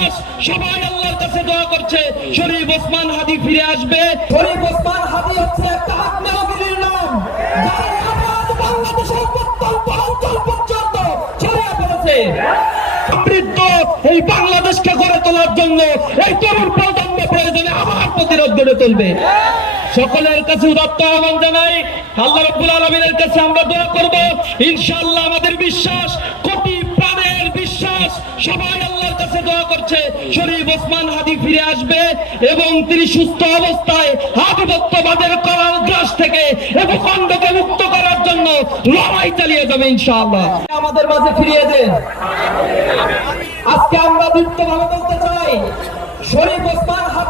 বিশ্বাস সবাই আল্লাহর কাছে দোয়া করছে শরীফ ওসমান হাদি ফিরে আসবে। শরীফ ওসমান হাদি হচ্ছে একটা নাম বাংলাদেশের প্রত্যন্ত অঞ্চল পর্যন্ত ছড়িয়ে পড়েছে। এই বাংলাদেশকে গড়ে তোলার জন্য এই তরুণ প্রজন্ম প্রয়োজনে আবার প্রতিরোধ গড়ে তুলবে। সকলের কাছে উদাত্ত আহ্বান জানাই আল্লাহ রব্বুল আলমিনের কাছে আমরা দোয়া করব ইনশাআল্লাহ আমাদের বিশ্বাস কোটি প্রাণের বিশ্বাস সবাই দোয়া করছে। শরীফ ওসমান হাদি ফিরে আসবে এবং তিনি সুস্থ অবস্থায় আধিপত্যবাদের করার গ্রাস থেকে এবং খণ্ডকে মুক্ত করার জন্য লড়াই চালিয়ে যাবে ইনশাআল্লাহ। আমাদের মাঝে ফিরিয়ে দেন। আজকে আমরা দৃপ্তভাবে বলতে চাই, শরীফ ওসমান হাদি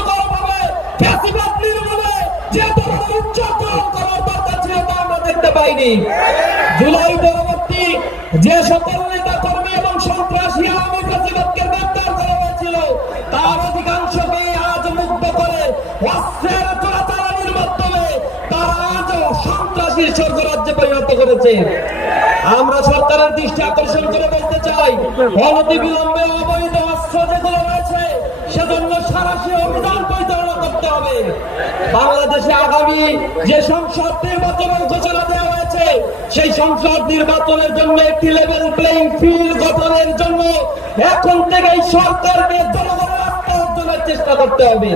ফ্যাসিবাদ নির্মূলে তা আমরা দেখতে পাইনি। জুলাই পরবর্তী যে সকল নেতা কর্মী এবং সন্ত্রাসী আওয়ামী ফ্যাসিবাদকে গ্রেফতার করা হয়েছিল, তার অধিকাংশকে আজ মুক্ত করে অস্ত্রের চোরাচালানির মাধ্যমে তারা আজও সন্ত্রাসীর স্বর্গরাজ্যে পরিণত করেছে। আমরা সরকারের দৃষ্টি আকর্ষণ করে বলতে চাই অনতি বিলম্বে অবৈধ অস্ত্র যেগুলো রয়েছে, সেজন্য সারাশি অভিযান পরিচালনা হবে। বাংলাদেশে আগামী যে সংসদ নির্বাচনের ঘোষণা দেওয়া হয়েছে, সেই সংসদ নির্বাচনের জন্য একটি লেভেল প্লেইং ফিল্ড গঠনের জন্য এখন থেকেই সরকারকে জনগণের আস্থা অর্জনের চেষ্টা করতে হবে।